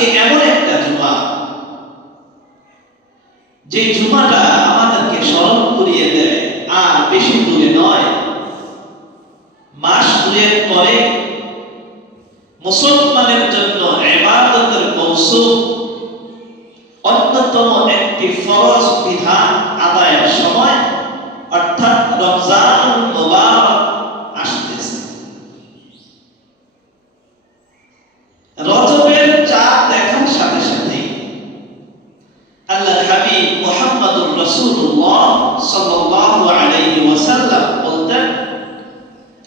আজকে এমন একটা জুমা, যে জুমাটা আমাদেরকে স্মরণ করিয়ে দেয় আর বেশি দূরে নয়, মাস দুয়েক পরে মুসলমানের জন্য ইবাদতের মৌসুম, অন্যতম একটি ফরজ বিধান আদায়ের সময়, অর্থাৎ রমজানুল মুবারক আসতেছে। রজবের চাঁদ দেখার সাথে সাথে আল্লাহর হাবিব মুহাম্মদুর রাসূলুল্লাহ সাল্লাল্লাহু আলাইহি ওয়াসাল্লাম বলতেন,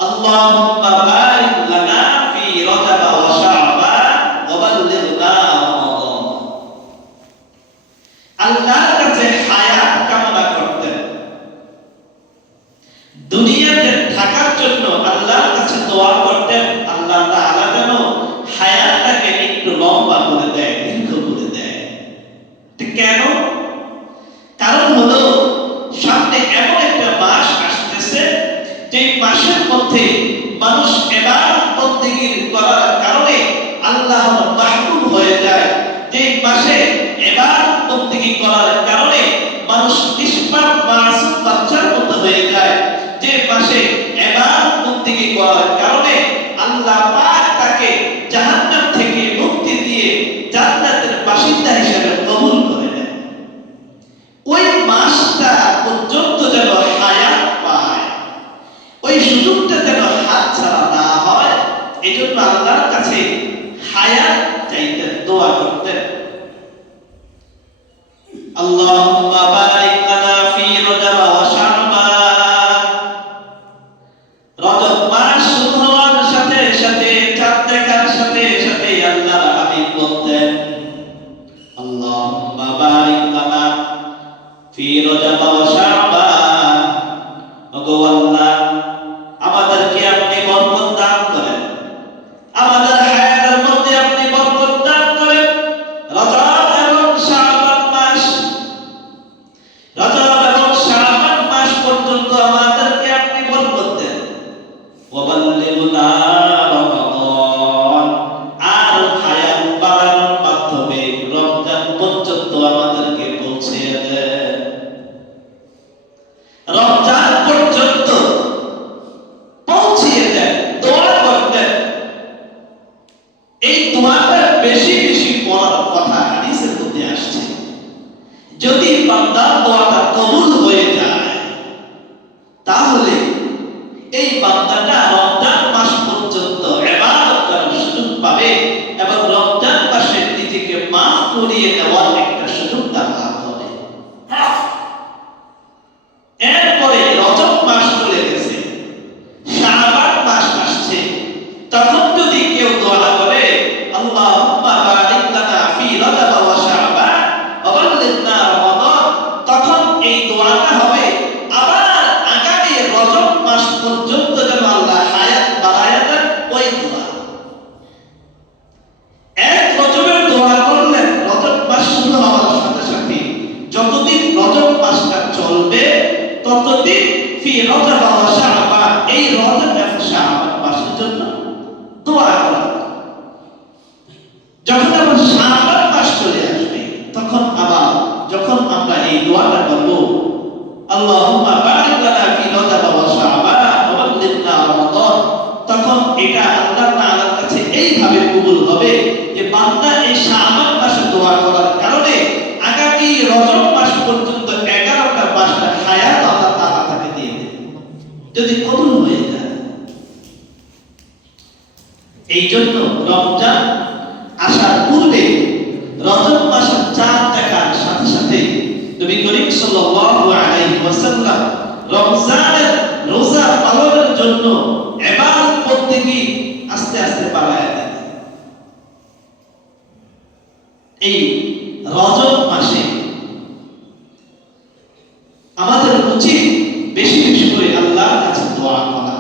আল্লাহুম্মা বারিক লানা ফি রজব ওয়া শাবান ওয়া বাল্লিগনা রমাদান। আল্লাহর কাছে হায়াত কামনা করতেন, দুনিয়াতে থাকার জন্য আল্লাহর কাছে দোয়া করতেন, আল্লাহ তাআলা যেন হায়াতটাকে একটু লম্বা করে দেয়, দীর্ঘ করে দেয়। কেন? কারণ হলো সামনে এমন একটা মাস আসতেছে যে মাসের মধ্যে মানুষ ইবাদত বন্দেগী করার কারণে আল্লাহর মাহবুব হয়ে যায়, যে মাসে ইবাদত বন্দেগী করার কারণে মানুষ নিষ্পাপ মাসুম বাচ্চার মতো হয়ে যায়, যে মাসে ইবাদত বন্দেগী করার কারণে আল্লাহ পাক তাকে জাহান্নাম থেকে মুক্তি দিয়ে জান্নাতের বাসিন্দা হিসেবে কবুল করে নেন। ওই মাসটা পর্যন্ত যেন হায়াত পায়, ওই সুযোগটা যেন হাতছাড়া না হয়, এই জন্য আল্লাহর কাছে হায়াত চাইতেন, দোয়া করতেন। আল্লাহুম্মা বারিক লানা ফি রজব ওয়া শাবান। রজব মাস শুরু হওয়ার সাথে সাথে, চাঁদ দেখার সাথে সাথে আল্লাহর হাবিব বলতেন, আল্লাহুম্মা বারিক লানা ফি রজব ওয়া শাবান। ওগো আল্লাহ, আমাদেরকে আপনি বরকত দান করেন, আমাদের হায়াতের মধ্যে আপনি বরকত দান করেন। রজব এবং শাবান মাস, রজব এবং শাবান মাস পর্যন্ত আমাদেরকে আপনি বরকত দেন। ওয়া বাল্লিগনা রমাদান, আর হায়াত বাড়ানোর মাধ্যমে রমজান পর্যন্ত আমাদেরকে পৌঁছে দেন। রমজান পর্যন্ত পৌঁছিয়ে দেন, দোয়া করতেন। এই দোয়াটা বেশি বেশি পড়ার কথা হাদিসের মধ্যে আসছে। যদি বান্দার দোয়াটা কবুল হয়ে যায়, তাহলে এই বান্দাটা রমজান মাস পর্যন্ত ইবাদত করার সুযোগ পাবে এবং রমজান মাসে নিজেকে মাফ করিয়ে নেওয়ার একটা সুযোগ তার লাভ হবে। এরপরে রজব মাস চলে গেছে, শাবান মাস আসছে, তখন যদি কেউ দোয়া করে, আল্লাহুম্মা বারিক লানা ফি রজব ওয়া শাবান ওয়া বাল্লিগনা রমাদান, তখন এই দোয়াটা হবে আবার আগামী রজব মাস পর্যন্ত যেন আল্লাহ হায়াত বাড়ায় দেন। ওই দোয়া এক রজবের দোয়া করলেন, রজব মাস শুরু হওয়ার সাথে সাথে যতদিন রজব মাসটা চলবে ততদিন ফি রজব ওয়া শাবান, এই রজব এবং শাবান মাসের জন্য দোয়া করা। যখন আবার শাবান মাস চলে আসবে, তখন আবার যখন আমরা এই দোয়াটা করব, আল্লাহুম্মা বারিক লানা ফি রজব ওয়া শাবান ওয়া বাল্লিগনা রমাদান, তখন এটা আল্লাহ তাআলার কাছে এইভাবে কবুল হবে যে বান্দা এই শাবান মাসে দোয়া করার কারণে আগামী রজব মাস পর্যন্ত 11টা মাসের হায়াত আল্লাহ তাআলা তাকে দিয়ে দেবে, যদি কবুল হয়ে যায়। এই জন্য রমজান আসার পূর্বে রজব মাসের চাঁদ দেখার সাথে সাথে নবী করিম সাল্লাল্লাহু আলাইহি ওয়াসাল্লাম রমজানের রোজা পালনের জন্য ইবাদত বন্দেগী আস্তে আস্তে বাড়ায় দেন। এই রজব মাসে আমাদের উচিত বেশি বেশি করে আল্লাহর কাছে দোয়া করা।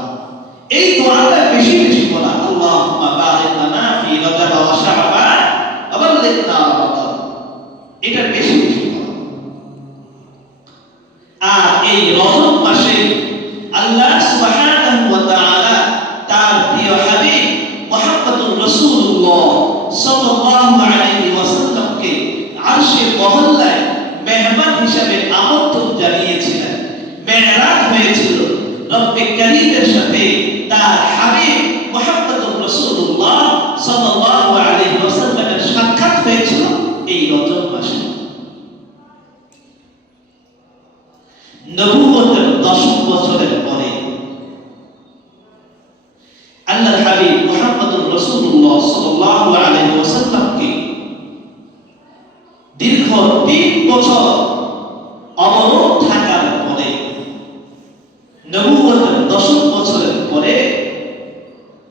এই দোয়াটা বেশি বেশি করা, আল্লাহুম্মা বারিক লানা ফি রজব ওয়া শাবান ওয়া বাল্লিগনা রমাদান, এটা বেশি বেশি করা। আর এই রজব মাসে আল্লাহ সুবহানাহু ওয়া তাআলা তার প্রিয় হাবিব মুহাম্মদুর রাসূলুল্লাহ সাল্লাল্লাহু আলাইহি মহল্লায় মেহমান হিসেবে আমন্ত্রণ জানিয়েছিলেন। মেরাজ হয়েছিল রব্বে কারীমের সাথে তার হাবিব মুহাম্মদুর রাসূলুল্লাহ সাল্লাল্লাহু আলাইহি ওয়াসাল্লামের সাক্ষাৎ হয়েছিল এই রজব মাসে। নবুয়তের 10 বছরের পরে আল্লাহর হাবিব মুহাম্মদুর রাসূলুল্লাহ সাল্লাল্লাহু আলাইহি ওয়াসাল্লামকে দীর্ঘ 3 বছর অবরোধ থাকার পরে নবুয়তের 10 বছরের পরে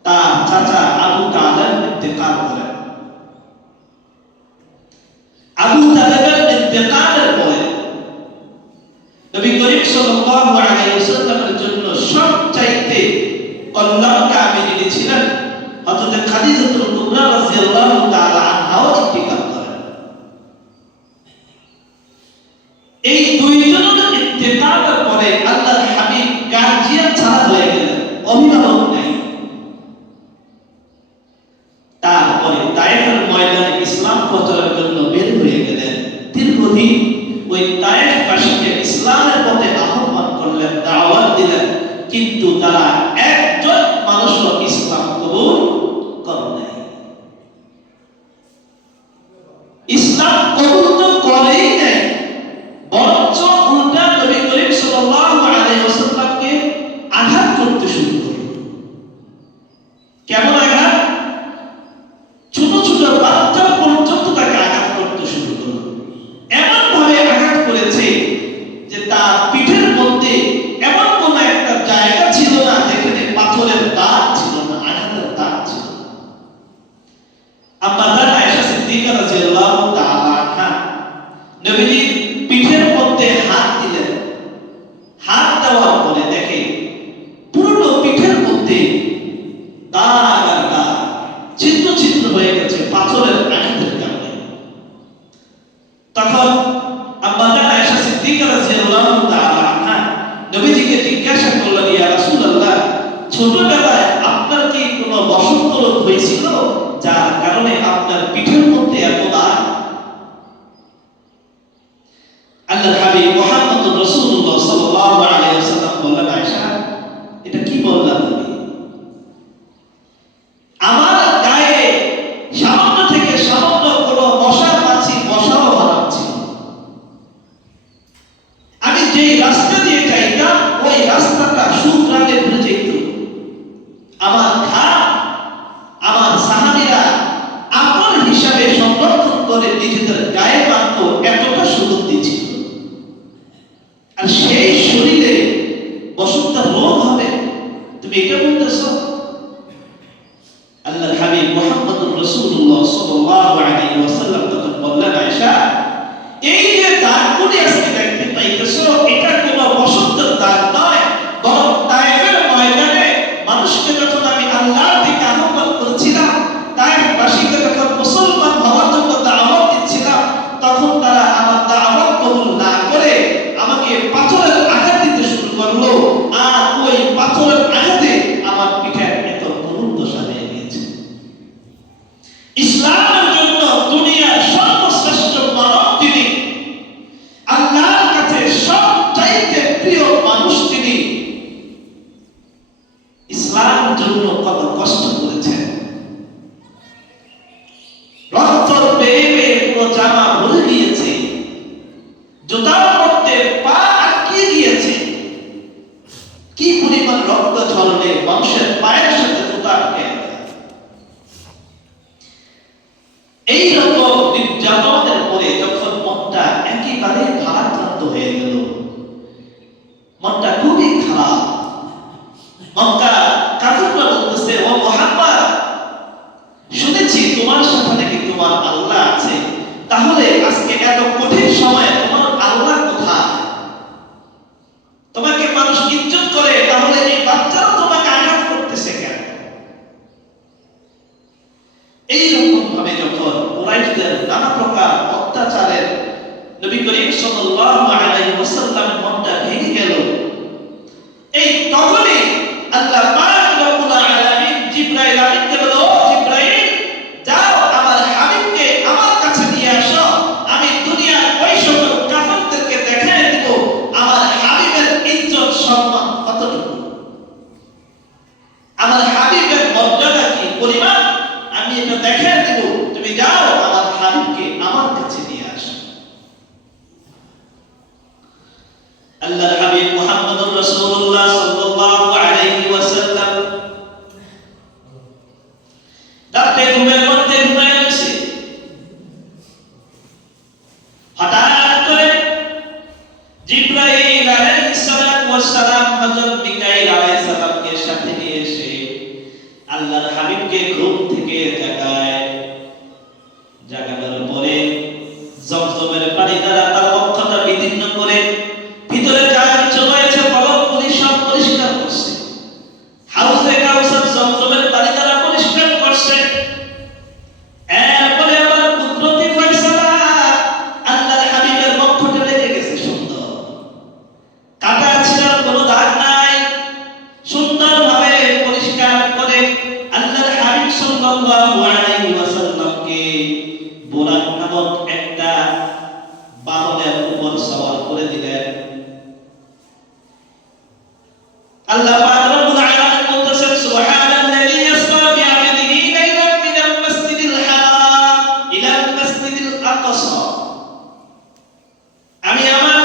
তার চাচা আবু তালেব ইন্তেকাল করেন। আবু তালেবের ইন্তেকালের পরে নবী করিম সাল্লাল্লাহু আলাইহি ওয়াসাল্লামের জন্য সবচাইতে কল্যাণকামী যিনি ছিলেন হযরত খাদিজাতুল কুবরা রাদিয়াল্লাহু তাআলা আনহাও ইন্তেকাল করেন। এই দুইজনের ইন্তেকালের পরে আল্লাহর হাবিব গার্জিয়ান ছাড়া হয়ে গেলেন, অভিভাবক নাই। তারপরে তায়েফের ময়দানে ইসলাম প্রচারের জন্য বের হয়ে গেলেন। দীর্ঘদিন ওই তায়েফবাসীকে ইসলামের পথে আহ্বান করলেন, দাওয়াত দিলেন, কিন্তু তারা একজন মানুষও ইসলাম কবুল করে নাই। ইসলাম কবুল তো করেই নাই, বরঞ্চ উল্টা নবী করিম সাল্লাল্লাহু আলাইহি ওয়াসাল্লামকে আঘাত করতে শুরু করল। কেমন আঘাত? ছোট ছোট বাচ্চা পর্যন্ত তাকে আঘাত করতে শুরু করল। এমন ভাবে আঘাত করেছে যে তার পিঠের মধ্যে এমন কোন একটা জায়গা ছিল না যেখানে পাথরের দাগ ছিল না, আঘাতের দাগ ছিল। আম্মা জান আয়েশা সিদ্দিকা রাদিয়াল্লাহু তাআলা আনহা নবীজির পিঠের মধ্যে হাত দিলেন। হাত দেওয়ার পরে দেখে পুরো পিঠের মধ্যে দাগ আর দাগ, ছিদ্র ছিদ্র হয়ে গেছে পাথরের আঘাতের কারণে। তখন আম্মা জান আয়েশা সিদ্দিকা রাদিয়াল্লাহু তাআলা আনহা নবীজিকে জিজ্ঞাসা করলেন, ইয়া রাসূলুল্লাহ, ছোটবেলায় আপনার কি কোনো বসন্ত রোগ হয়েছিল যার কারণে আপনার পিঠের মধ্যে এত দাগ? আল্লাহর হাবিব মুহাম্মদুর রাসূলুল্লাহ সাল্লাল্লাহু আলাইহি ওয়াসাল্লাম বললেন, আয়েশা, এটা কি বললা তুমি? আমার গায়ে সামান্য থেকে সামান্য কোনো মশা মাছি মশাও হারাম ছিল। আমি যেই রাস্তা দিয়ে যাইতাম ওই রাস্তাটা শুকরাগে ভরে যেত। আমার ঘাম আমার সাহাবীরা আপন হিসাবে সংরক্ষণ করে নিজেদের গায়ে মাখত, এতটা সুগন্ধি ছিল। আর সেই শরীরে বসন্ত রোগ হবে, তুমি এটা বলতেছো? আল্লাহর হাবিব মুহাম্মদুর রাসূলুল্লাহ সাল্লাল্লাহু আলাইহি ওয়াসাল্লাম তখন বললেন, আয়েশা, এই যে দাগগুলি আজকে দেখতে পাইতেছো এটা কোনো বসন্তের দাগ নয়, বরং তায়েফের ময়দানে মানুষকে যখন আমি আল্লাহর দিকে আহ্বান করেছিলাম, তায়েফবাসীকে যখন মুসলমান হওয়ার জন্য দাওয়াত দিচ্ছিলাম, তখন তারা আমার দাওয়াত কবুল না করে আমাকে পাথরের আঘাত দিতে শুরু করলো। আর ওই পাথরের আঘাতে আমার পিঠে এত করুণ দশা হয়ে গিয়েছে। ইসলামের জন্য দুনিয়ার সর্বশ্রেষ্ঠ মানব তিনি, আল্লাহর কাছে সবচাইতে প্রিয় মানুষ তিনি, ইসলামের জন্য কত কষ্ট করেছেন। রক্ত বেয়ে বেয়ে পুরো জামা ভরে গিয়েছে, জুতার মধ্যে পা আটকিয়ে গিয়েছে। কি পরিমাণ রক্ত ঝরলে মানুষের পায়ের সাথে জুতা আটকে যায়। এই রকম নির্যাতনের পরে যখন মনটা একেবারে ভারাক্রান্ত হয়ে গেল, মনটা খুবই খারাপ, মক্কা কাফিররা বলতেছে, ও মুহাম্মদ, শুনেছি তোমার সাথে নাকি তোমার আল্লাহ আছে, তাহলে আজকে এত কঠিন সময়ে তোমার আল্লাহ কোথায়? তোমাকে মানুষ ইজ্জত করে, তাহলে এই বাচ্চারা তোমাকে আঘাত করতেছে কেন? এইরকম ভাবে যখন কুরাইশদের নানা প্রকার অত্যাচারের নবী করিম সাল্লাল্লাহু আলাইহি ওয়াসাল্লামের মনটা ভেঙে গেল, এই তখনই আল্লাহ পাক রব্বুল আলামিন জিবরাইল আমিনকে বলল, জিবরাইল, যাও আমার হাবিবকে আমার কাছে নিয়ে আসো, আমি দুনিয়ার লাগানোর পরে জমজমের পানি দ্বারা তার বক্ষটা বিদীর্ণ করে ভিতরে যা কিছু রয়েছে বলকগুলি সব পরিষ্কার করছে। হাউজে কাউসার জমজমের পানি দ্বারা পরিষ্কার করছে। এরপরে আবার কুদরতি ফয়সালা, আল্লাহর হাবিবের বক্ষটা লেগে গেছে সুন্দর, কাটা ছিঁড়ার কোনো দাগ নাই, সুন্দরভাবে পরিষ্কার করে আল্লাহর হাবিব সাল্লাল্লাহু আলাইহি ওয়াসাল্লামকে বুরাক নামক একটা বাহনের উপর সওয়ার করে দিলেন। আল্লাহ পাক রব্বুল আলামিন বলতেছেন, সুবহানাল্লাযী ইসরা বিআবদিহি লাইলাম মিনাল মাসজিদিল হারাম ইলাল মাসজিদিল আকসা। আমি আমার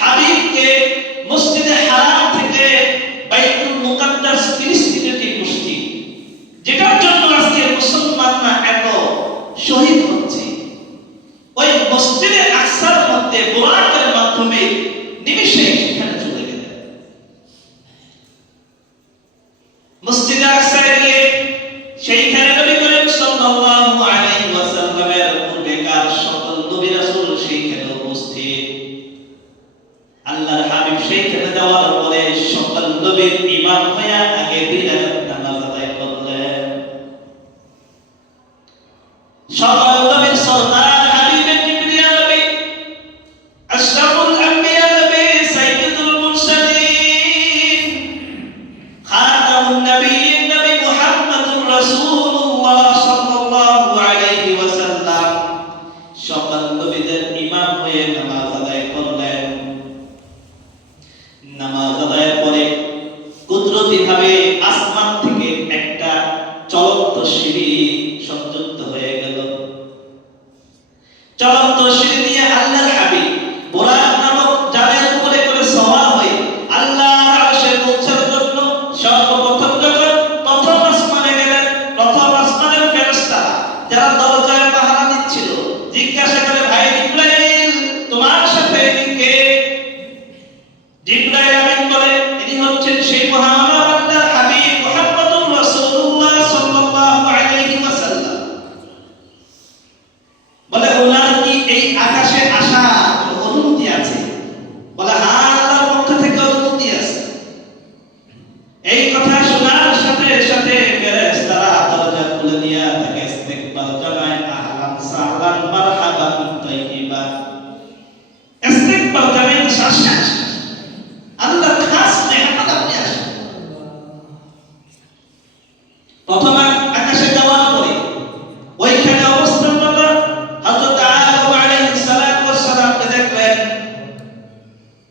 হাবিবকে মসজিদে হারাম থেকে বাইতুল মুকাদ্দাস ফিলিস্তিনের যে মসজিদ, যেটার জন্য আজকে মুসলমানরা এত শহীদ হচ্ছে, ওই মসজিদে আকসার মধ্যে বুরাকের মাধ্যমে নিমিষেই সেখানে চলে গেলেন। মসজিদে আকসায় গিয়ে সেইখানে নবী করিম সাল্লাল্লাহু আলাইহি ওয়াসাল্লামের পূর্বেকার সকল নবী রাসূল সেইখানে উপস্থিত। আল্লাহর হাবিব সেইখানে যাওয়ার পরে সকল নবীর ইমাম হয়ে আগে 2 রাকাত নামাজ আদায় করলেন। সকল নবীর সরদার হাবিবে কিবরিয়া নবী, আশরাফুল আম্বিয়া নবী, সাইয়্যিদুল মুরসালিন, খাতামুন নবিয়্যিন নবী মুহাম্মদুর রাসূলুল্লাহ সাল্লাল্লাহু আলাইহি ওয়াসাল্লাম সকল নবীদের ইমাম হয়ে নামাজ আদায় করলেন। নামাজ আদায়ের পরে কুদরতিভাবে আসমান থেকে একটা চলন্ত সিঁড়ি সংযুক্ত হয়ে গেল। চলন্ত সিঁড়ি দিয়ে আল্লাহর হাবিব বুরাক নামক জানের উপরে করে সওয়ার হয়ে আল্লাহর আরশে পৌঁছার জন্য সর্বপ্রথম যখন প্রথম আসমানে গেলেন, প্রথম আসমানের ফেরেশতারা যারা দরজায় পাহারা দিচ্ছিল জিজ্ঞাসা করে, ভাই জিবরাইল, তোমার সাথে কে? জিবরাইল আমিন বলে, ইনি হচ্ছেন সেই মহান আল্লাহর হাবিব মুহাম্মদুর রাসূলুল্লাহ সাল্লাল্লাহু আলাইহি ওয়াসাল্লাম। বলে, ওনার কি এই আকাশে আসা অনুমতি আছে? বলে, হ্যাঁ, আল্লাহর পক্ষ থেকে অনুমতি আছে। এই কথা শোনার সাথে সাথে ফেরেশতারা দরজা খুলে দিয়া তাকে ইস্তেকবাল জানায়, আহলান সাহলান মারহাবান তাইয়িবা। ইস্তেকবাল জানায় শাসন, আল্লাহ খাস নেয়ামত আপনি আসেন। প্রথম আকাশে যাওয়ার পরে ওইখানে অবস্থানরত হযরত আদম আলাইহিস সালাতু ওয়াস সালামকে দেখলেন।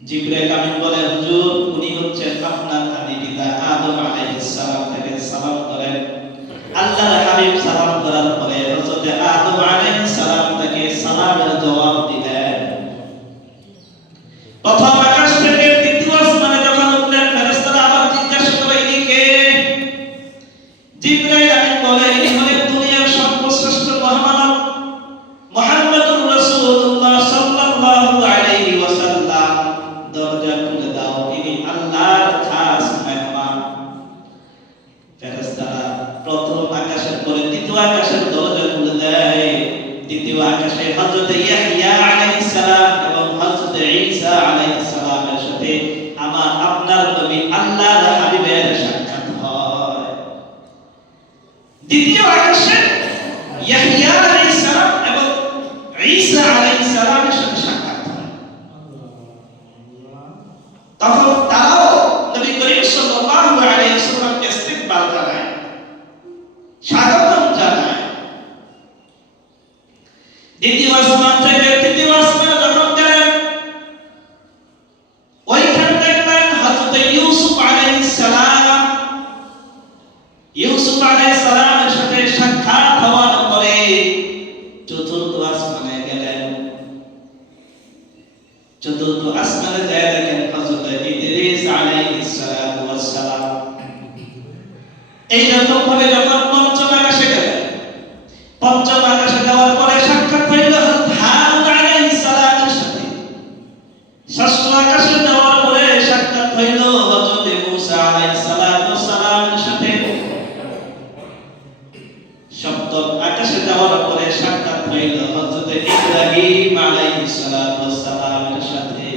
জিবরাইল আমিন বলে, হুজুর, উনি হচ্ছেন আপনার আদি পিতা আদম আলাইহিস সালাম, থেকে সালাম করেন। আল্লাহর হাবিব সালাম করার পরে হযরত আদম আলাইহিস সালাম তাকে সালামের জবাব দিলেন। প্রথম আকাশ থেকে দ্বিতীয় আসমানে যখন উঠলেন, ফেরেশতারা আবার জিজ্ঞাসা করে, ইনি কে? জিবরাইল আমিন বলে, ইনি হলেন দুনিয়ার সর্বশ্রেষ্ঠ মহামানব মুহাম্মদুর রাসূলুল্লাহ সাল্লাল্লাহু আলাইহি ওয়াসাল্লাম। দরজা খুলে দাও, ইনি আল্লাহর খাস মেহমান। ফেরেশতারা প্রথম আকাশের পরে দ্বিতীয় আকাশের দরজা খুলে দেয়। দ্বিতীয় আকাশে হযরত ইয়াহইয়া আলাইহিস সালাম এবং হযরত ঈসা আলাইহিস সালামের সাথে আমার আপনার নবী আল্লাহর হাবিবের সাক্ষাৎ হয়। দ্বিতীয় আকাশে ইয়াহইয়া আলাইহিস সালাম এবং ঈসা আলাইহিস সালামের সাথে সাক্ষাৎ হয়। তখন তারাও নবী করিম সাল্লাল্লাহু আলাইহি ওয়াসাল্লামকে ইস্তেকবাল জানায়, স্বাগতম জানায়। দ্বিতীয় আসমান থেকে তৃতীয় আসমানে যখন গেলেন, ওইখানে দেখলেন হযরত ইউসুফ আলাইহিস সালাম। ইউসুফ আলাইহিস সালামের সাথে সাক্ষাৎ হওয়ার পরে চতুর্থ আসমানে গেলেন। চতুর্থ আসমানে যায় দেখেন হযরত ইদ্রিস আলাইহিস সালাতু ওয়াস সালাম। এইরকম ভাবে যখন পঞ্চম আকাশে গেলেন, পঞ্চম আকাশে যাওয়ার পরে সাক্ষাৎ হইল হযরত হারুন আলাইহিস সালামের সাথে। ষষ্ঠ আকাশে যাওয়ার পরে সাক্ষাৎ হইল হযরত মূসা আলাইহিস সালামের সাথে। সপ্তম আকাশে যাওয়ার পরে সাক্ষাৎ হইল ইব্রাহিম আলাইহিস সালাতু ওয়াস সালামের সাথে।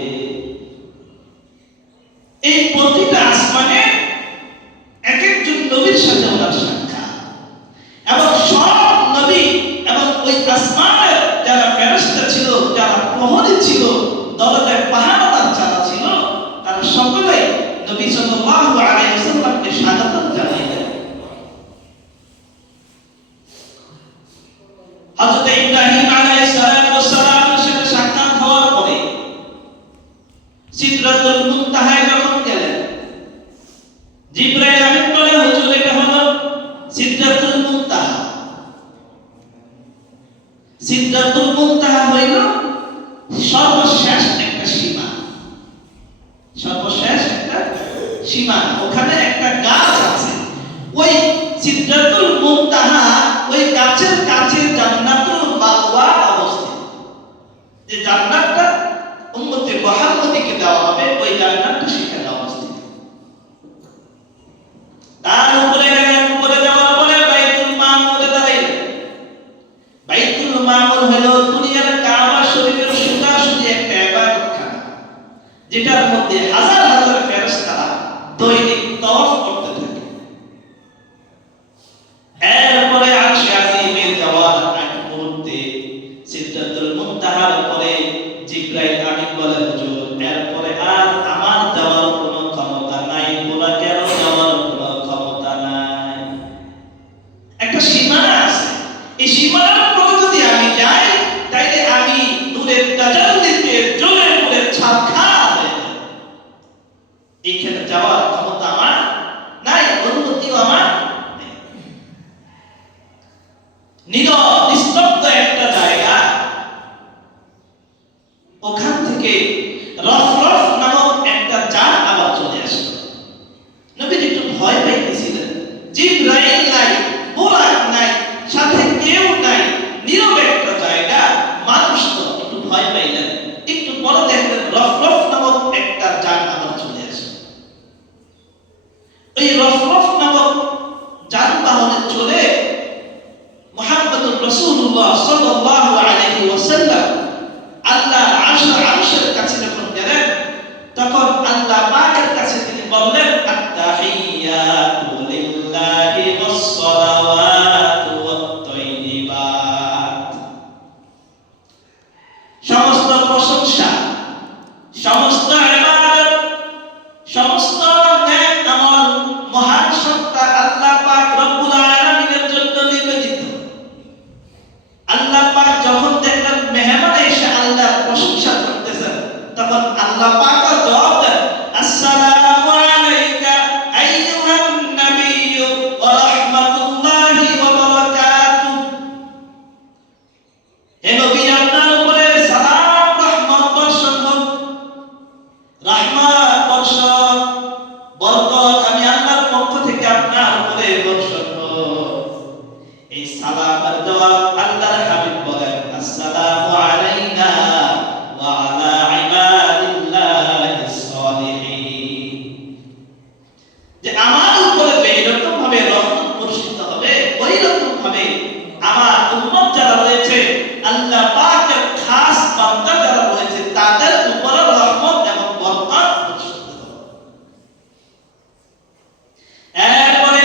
এই প্রতিটা আসমানে এক একজন নবীর সাথে ওনার সাক্ষাৎ, এবং সব নবী এবং ওই আসমানের যারা ফেরেশতা ছিল, যারা প্রহরী ছিল, দরজায় পাহারাদার যারা ছিল, তারা সকলেই নবী সাল্লাল্লাহু আলাইহি ওয়াসাল্লামকে স্বাগত জানাইলেন। হযরত ইব্রাহিম আলাইহিস সালাতু ওয়াস সালামের সাথে সাক্ষাৎ হওয়ার পরে সিদরাতুল মুনতাহায় যখন গেলেন, জিবরাইল আমিন বলে, হুজুর এটা হলো সিদরাতুল মুনতাহা। সিদরাতুল মুনতাহা হইল সর্বশেষ একটা সীমা, সর্বশেষ একটা সীমা। ওখানে একটা গাছ আছে, ওই সিদরাতুল মুনতাহা, ওই গাছের কাছে জান্নাতুল মাওয়া অবস্থিত। যে জান্নাতটা উম্মতে মুহাম্মদীকে দেওয়া হবে, ওই জান্নাতটা সেখানে অবস্থিত। তার উপরে গেলেন, উপরে যাওয়ার পরে বাইতুল মামুরে দাঁড়াইলেন। বাইতুল মামুর হলো দুনিয়ার কাবা শরীফের সোজাসুজি একটা ইবাদতখানা, যেটার মধ্যে হাজার হাজার ফেরেশতারা দৈনিক তওয়াফ করতে থাকে। এরপরে আরশে আজিমে যাওয়ার আগ মুহূর্তে সিদরাতুল মুনতাহার পরে জিবরাইল আমিন বলে, হুজুর এরপরে আর আমার যাওয়ার কোনো ক্ষমতা নাই, ওরা কেন যাওয়ার কোনো ক্ষমতা নাই। একটা সীমানা আছে, এই সীমানার পরে যদি আমি যাই, তাইলে আমি নূরের তাজাল্লিতে জ্বলে পুড়ে ছারখার হয়ে যাব। এইখানে যাওয়ার ক্ষমতা আমার নাই, অনুমতিও আমার নেই। নিস্তব্ধ একটা জায়গা, ওখান থেকে রফরফ নামক একটা জান আবার চলে আসলো। নবীজি একটু ভয় পাইতেছিলেন, জিবরাইল নাই, বুরাক নাই, সাথে কেউ নাই, নীরব একটা জায়গা, মানুষ তো একটু ভয় পাইলেন। একটু পরে দেখলেন রফরফ নামক একটা জান আবার চলে আসলো। ওই রফরফ নামক যানবাহনে চলে মুহাম্মদুর রাসূলুল্লাহ সাল্লাল্লাহু আলাইহি ওয়াসাল্লাম আল্লাহ আরশের কাছে যখন গেলেন, তখন আল্লাহ পাকের কাছে তিনি বললেন, আত-তাহিয়াতু লিল্লাহি ওয়াস-সালাওয়াতু ওয়াত-তাইয়িবাত। সমস্ত প্রশংসা, সমস্ত ইবাদত, সমস্ত নেক আমল মহান সত্তা আল্লাহ পাক রব্বুল আলামিনের জন্য নিবেদিত। আল্লাহ পাক যখন দেখলেন মেহমান এসে আল্লাহর প্রশংসা করতেছেন, তখন আল্লাহ পাক জবাব দেন, আসসালামু আলাইকা আইয়ুহান নাবিয়্যু ওয়া রাহমাতুল্লাহি ওয়া বারাকাতুহু। হে নবী, আপনার উপরে সালাম রহমত বর্ষণ হোক, রহমত বর্ষণ বরকত আমি আল্লাহর পক্ষ থেকে আপনার উপরে বর্ষণ হোক। এই সালামের জবাব আল্লাহর হাবিব বলেন, আসসালামু আলাইনা ওয়া আলা ইবাদিল্লাহিস সালিহিন। যে আমার উপরে যেরকম ভাবে রহমত বর্ষিত হবে, ওই রকম ভাবে আমার উম্মত যারা রয়েছে, আল্লাহ পাকের খাস বান্দা যারা রয়েছে, তাদের উপরে রহমত এবং বরকত বর্ষিত হবে। এরপরে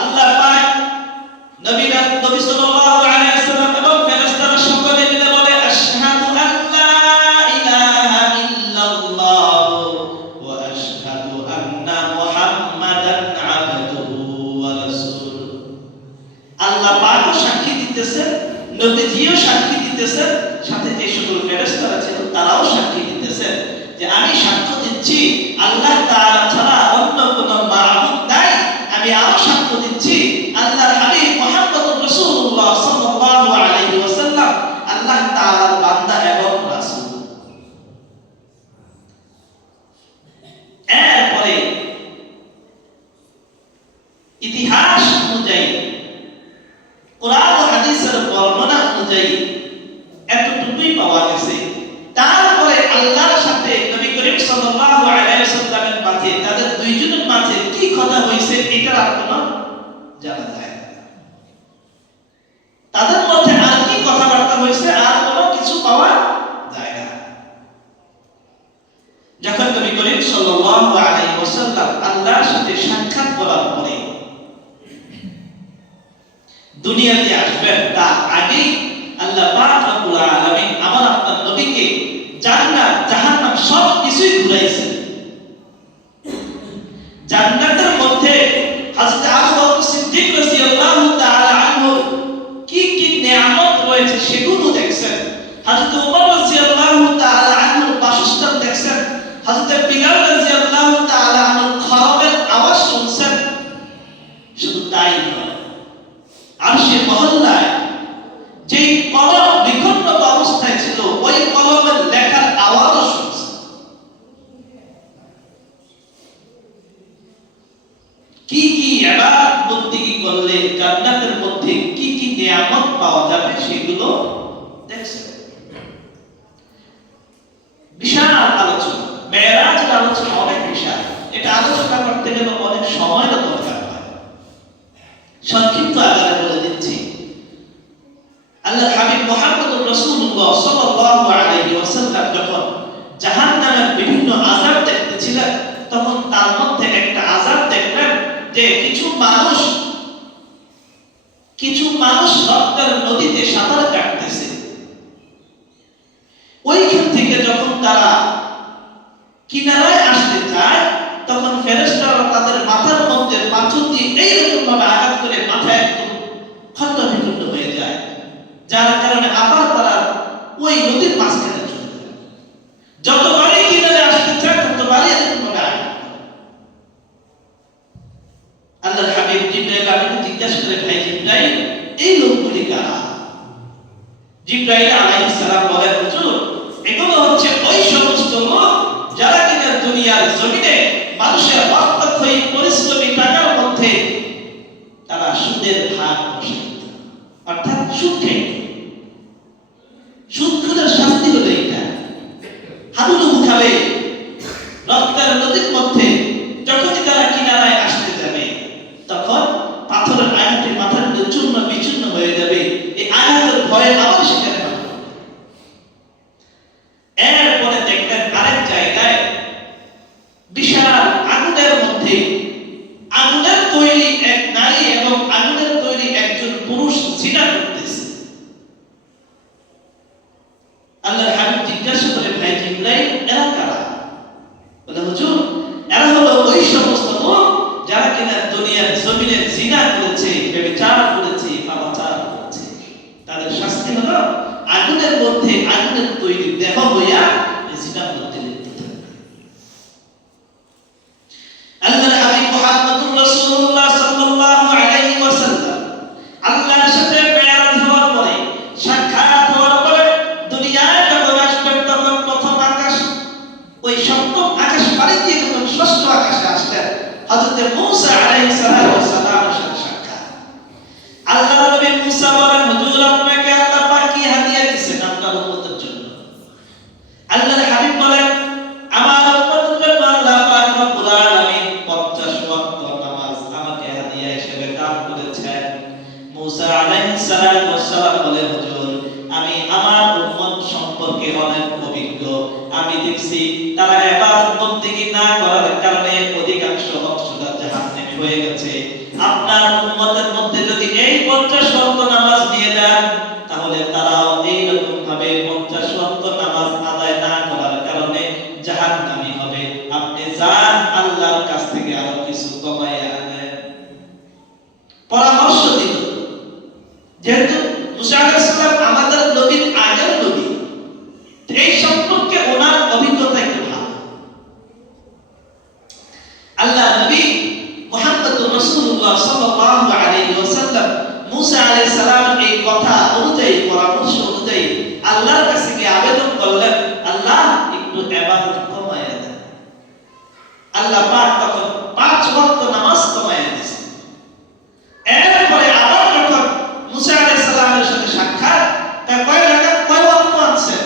আল্লাহ পাক নবী সাল্লাল্লাহু আলাইহি ওয়াসাল্লাম এবং ফেরেশতারা সকলে মিলে বলে, আশহাদু আল্লা ইলাহা ইল্লাল্লাহ ওয়া আশহাদু আন্না মুহাম্মাদান আবদুহু ওয়া রাসূলুহু। আল্লাহ পাকও সাক্ষী দিতেছেন, নবীজিও সাক্ষী দিতেছেন, সাথে যে সকল ফেরেশতারা ছিল তারাও সাক্ষী দিতেছেন যে আমি সাক্ষ্য দিচ্ছি আল্লাহ তাআলা ছাড়া অন্য কোনো মাবুদ নাই। আমি আরো সাক্ষ্য দিচ্ছি আল্লাহর হাবিব মুহাম্মদুর রাসূলুল্লাহ সাল্লাল্লাহু আলাইহি ওয়াসাল্লাম আল্লাহ তাআলার বান্দা এবং রাসূল। এরপরে ইতিহাস অনুযায়ী, কোরআন ও হাদিসের বর্ণনা অনুযায়ী এতটুকুই পাওয়া গেছে। তারপরে আল্লাহর সাথে নবী করিম সাল্লাল্লাহু আলাইহি ওয়াসাল্লামের মাঝে, তাদের দুইজনের মাঝে কি কথা হয়েছে এটার আর কোনো জানা যায় না। তাদের মধ্যে আর কি কথাবার্তা হয়েছে আর কোনো কিছু পাওয়া দুনিয়াতে আসবেন তার আগেই আল্লাহ পাক রব্বুল আলামিন আমার আপনার নবীকে জান্নাত জাহান্নাম সব কিছুই ঘুরাইছেন। জান্নাতের মধ্যে হযরত আবু বকর সিদ্দিক রাদিয়াল্লাহু তাআলা আনহু কি কি নিয়ামত রয়েছে সেগুলো দেখছেন। হযরত ওমর রাদিয়াল্লাহু তাআলা আনহু বাসস্থান দেখছেন। হযরত বিলাল রাদিয়াল্লাহু তাআলা আনহু খরবের আওয়াজ শুনছেন। শুধু তাই নয়, আরশে মহল্লায় যেই কলম বিখণ্ড অবস্থায় ছিল ওই কলমের লেখার আওয়াজও শুনছেন। কি কি ইবাদত বন্দেগী করলে জান্নাতের মধ্যে কি কি নিয়ামত পাওয়া যাবে সেগুলো দেখছেন। বিশাল আলোচনা, মেরাজের আলোচনা অনেক বিশাল। এটা আলোচনা করতে গেলে অনেক সময়ের দরকার হয়। সংক্ষিপ্ত আকারে বলে দিচ্ছি। আল্লাহর হাবিব মুহাম্মদুর রাসূলুল্লাহ সাল্লাল্লাহু আলাইহি ওয়াসাল্লাম যখন জাহান্নামের বিভিন্ন আযাব দেখতেছিলেন, তখন তার মধ্যে একটা আযাব দেখলেন যে কিছু মানুষ রক্তের নদীতে সাঁতার কাটতেছে। ওইখান থেকে যখন তারা কিনারায় আসতে চায়, তখন ফেরেশতারা তাদের মাথার মধ্যে পাথর দিয়ে এইরকম ভাবে আঘাত করে মাথা একদম খন্ড হয়ে যায়, যার কারণে আবার তারা ওই নদীর মাঝখানে চলে যায়। যতবারই কিনারে আসতে চায় ততবারই এরকম ভাবে আঘাত করে। আল্লাহর হাবিব জিবরাইল আলাইহিস জিজ্ঞাসা করে, ভাই জিবরাইল, এই লোকগুলি কারা? জিবরাইল আলাইহিস সালাম বলেন, হুজুর, এগুলো হচ্ছে ওই সমস্ত লোক যারা কিনা দুনিয়ার জমিনে মানুষের রক্তক্ষয়ী পরিশ্রমী টাকার মধ্যে তারা সুদের ভাগ বসাইত, অর্থাৎ সুদ খাইত। সুদখোরের শাস্তি হলো এটা, হাবুডুবু খাবে রক্তের নদীর মধ্যে। যখনই তারা কিনারায় আসতে যাবে, তখন পাথরের আঘাতে মাথার চূর্ণ বিচূর্ণ হয়ে যাবে। এই আঘাতের ভয়ে আবার সেখানে থাকবে। এরপরে দেখবেন আরেক জায়গায় বিশাল আগুনের মধ্যে আগুনের তৈরি এক নারী এবং আগুনের তৈরি একজন পুরুষ জিনা করতেছে। আল্লাহর হাবিব জিজ্ঞাসা করে, ভাই জিবরাইল, এরা কারা? বলে, হুজুর, এরা হলো ওই সমস্ত লোক যারা কিনা দুনিয়ার জমিনে জিনা করেছে, ব্যভিচার করেছে, পাপাচার করেছে। তাদের শাস্তি হলো আগুনের মধ্যে আগুনের তৈরি দেহ হইয়া জিনার মধ্যে লিপ্ত থাকবে। আল্লাহর হাবিব মুহাম্মদুর রাসূলুল্লাহ সাল্লাল্লাহু আলাইহি ওয়াসাল্লাম আল্লাহর সাথে মেরাজ হওয়ার পরে, সাক্ষাৎ হওয়ার পরে দুনিয়ায় যখন আসবেন, তখন প্রথম আকাশ, ওই সপ্তম আকাশ পাড়ি দিয়ে যখন ষষ্ঠ আকাশে আসলেন, হযরত মূসা আলাইহিস সালামের সাথে সাক্ষাৎ। আল্লাহর নবী মূসা বলেন, হুজুর, আপনাকে আল্লাহ পাক কি হাদিয়া দিয়েছেন আপনার উম্মতের জন্য? আল্লাহর হাবিব বলেন, আমার উম্মতের জন্য আল্লাহ পাক রব্বুল আলামিন 50 ওয়াক্ত নামাজ আমাকে হাদিয়া হিসেবে দান করেছেন। মূসা আলাইহিস সালাম বলে, হুজুর, আমি আমার উম্মত সম্পর্কে অনেক অভিজ্ঞ। আমি দেখছি তারা ইবাদত বন্দেগী না করার কারণে অধিকাংশ অংশটা জাহান্নামী হয়ে গেছে। আপনার উম্মতের মধ্যে যদি এই 50 ওয়াক্ত নামাজ নিয়ে যান, তাহলে তারাও এইরকম ভাবে 50 ওয়াক্ত নামাজ আদায় না করার কারণে জাহান্নামী হবে। আপনি যান, আল্লাহর কাছ থেকে আরো কিছু কমাইয়া আনেন। পরামর্শ দিল, যেহেতু মূসা আলাইহিস সালাম আমাদের নবীর আগের নবী, এই সম্পর্কে ওনার অভিজ্ঞতা একটু ভালো। আল্লাহ নবী মুহাম্মদুর রাসূলুল্লাহ সাল্লাল্লাহু আলাইহি ওয়াসাল্লাম মূসা আলাইহিস সালামের এই কথা অনুযায়ী, পরামর্শ অনুযায়ী আল্লাহর কাছে গিয়ে আবেদন করলেন, আল্লাহ, একটু ইবাদত কমায়া দেন। আল্লাহ পাক তখন 5 ওয়াক্ত নামাজ কমায়া দিয়েছেন। এরপরে আবার যখন মূসা আলাইহিস সালামের সাথে সাক্ষাৎ, কয় ওয়াক্ত আনছেন?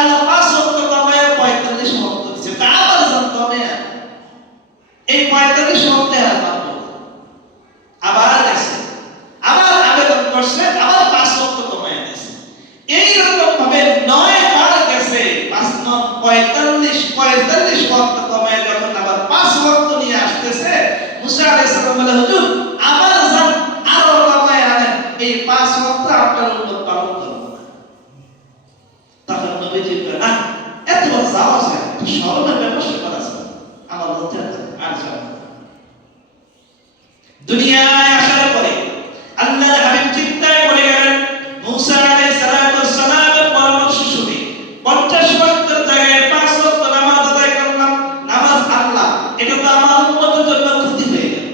আল্লাহ 5 ওয়াক্ত কমায়া 45 ওয়াক্ত দিয়েছে। আবার যান কমায়া, এই 45 ওয়াক্তে আর মানব না। আবার গেছে, আবার আবেদন করছে, আবার 5 ওয়াক্ত কমায়া দিয়েছে। এইরকম ভাবে 9 বার গেছে। 5 45 ওয়াক্ত কমায়া যখন আবার 5 ওয়াক্ত আসতেছে, মুসা আলাইহিস সালাম বলে, হুজুর আবার যান, আরো কমায় আনেন। এই পাঁচ ওয়াক্ত আপনার উম্মত পালন করবে না। তখন নবীজি বলেন, না এত বড় সাহস একটু স্মরণের ব্যবস্থা করা আছে আমার মধ্যে আর যাব না। দুনিয়ায় আসার পরে আল্লাহর হাবিব চিন্তায় পড়ে গেলেন, মুসা আলাইহিস সালামের পরামর্শ শুনে 50 ওয়াক্তের জায়গায় 5 ওয়াক্ত নামাজ আদায় করলাম। নামাজ আল্লাহ, এটা তো আমার উম্মতের জন্য ক্ষতি হয়ে গেল।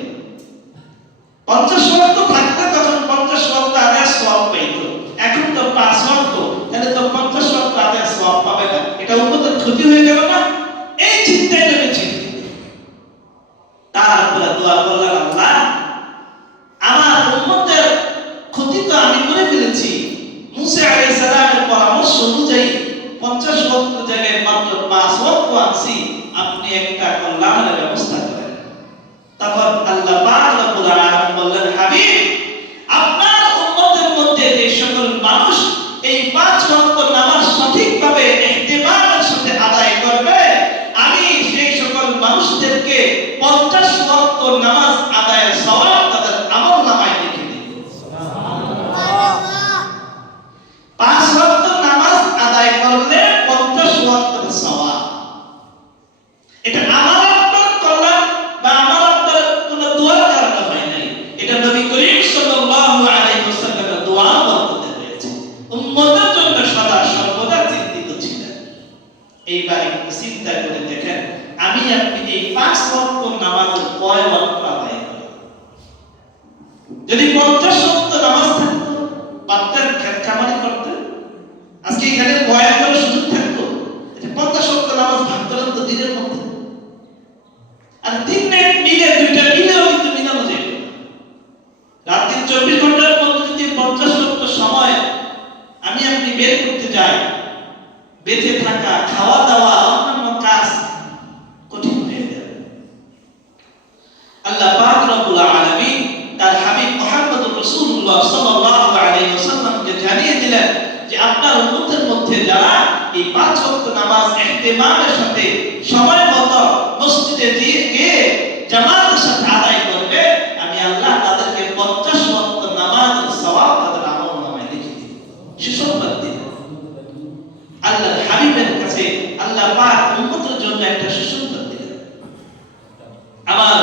50 ওয়াক্ত থাকতে তখন 50 ওয়াক্ত আদায় সওয়াব পেত, এখন তো 5 ওয়াক্ত, তাহলে তো 50 ওয়াক্ত আদায় সওয়াব পাবে না, এটা উম্মতের ক্ষতি হয়ে গেল না? এই চিন্তায় নেমেছি। তারপরে দোয়া করলাম, আল্লাহ আমার উম্মতের ক্ষতি তো আমি করে ফেলেছি, মুসা আলাইহিস সালামের পরামর্শ অনুযায়ী 50 ওয়াক্ত জায়গায় মাত্র 5 ওয়াক্ত আনছি, আপনি একটা কল্যাণের ব্যবস্থা করেন। তখন আল্লাহ পাক রব্বুল আলামিন বললেন, হাবিব আপনার উম্মতের মধ্যে যে সকল মানুষ এই 5 ওয়াক্ত নামাজ সঠিকভাবে ইহতিমামের সাথে আদায় করবে, আমি সেই সকল মানুষদেরকে 50 ওয়াক্ত নামাজ আদায়ের সওয়াব তাদের আমলনামায় লিখে দেব। সুবহানাল্লাহ। 5 ওয়াক্ত নামাজ আদায় করলে 50 ওয়াক্তের সওয়াব। এটা আমার আপনার কল্যাণ বা আমার আপনার কোনো দোয়ার কারণে হয় নাই, এটা নবী করিম সাল্লাল্লাহু আলাইহি ওয়াসাল্লামের দোয়া বরকতে হয়েছে। উম্মতের জন্য সদা সর্বদা চিন্তিত ছিলেন। এইবার একটু চিন্তা করে দেখেন, আমি আপনি এই 5 ওয়াক্ত নামাজের কয় ওয়াক্ত আদায় করি? যদি 50 ওয়াক্ত নামাজ থাকতো, বাচ্চার খেত খামারি করতেন, আজকে এখানে বয়ান করার সুযোগ থাকতো, 50 ওয়াক্ত নামাজ ভাগ করেন তো দিনের মধ্যে, আর 3 মিনিট মিলে 2টা মিলেও কিন্তু মিলানো যায়। রাতে 24 ঘন্টার মধ্যে যদি 50 ওয়াক্ত সময় আমি আপনি বের করতে যাই, বেঁচে থাকা, খাওয়া দাওয়া, অন্যান্য কাজ কঠিন হয়ে যাবে। আল্লাহ পাক রব্বুল আলামিন তার হাবিব মুহাম্মদুর রাসূলুল্লাহ সাল্লাল্লাহু আলাইহি ওয়াসাল্লামকে জানিয়ে দিলেন যে আপনার উম্মতের মধ্যে যারা এই 5 ওয়াক্ত নামাজ ইহতিমামের সাথে সময় মতো মসজিদে গিয়ে জামাতের সাথে আদায় করবে, আমি আল্লাহ তাদেরকে 50 ওয়াক্ত নামাজের সওয়াব তাদের আমলনামায় লিখে দেব। সুসংবাদ দিন। আল্লাহর হাবিবের কাছে আল্লাহ পাক উম্মতের জন্য একটা সুসংবাদ দিলেন। আমার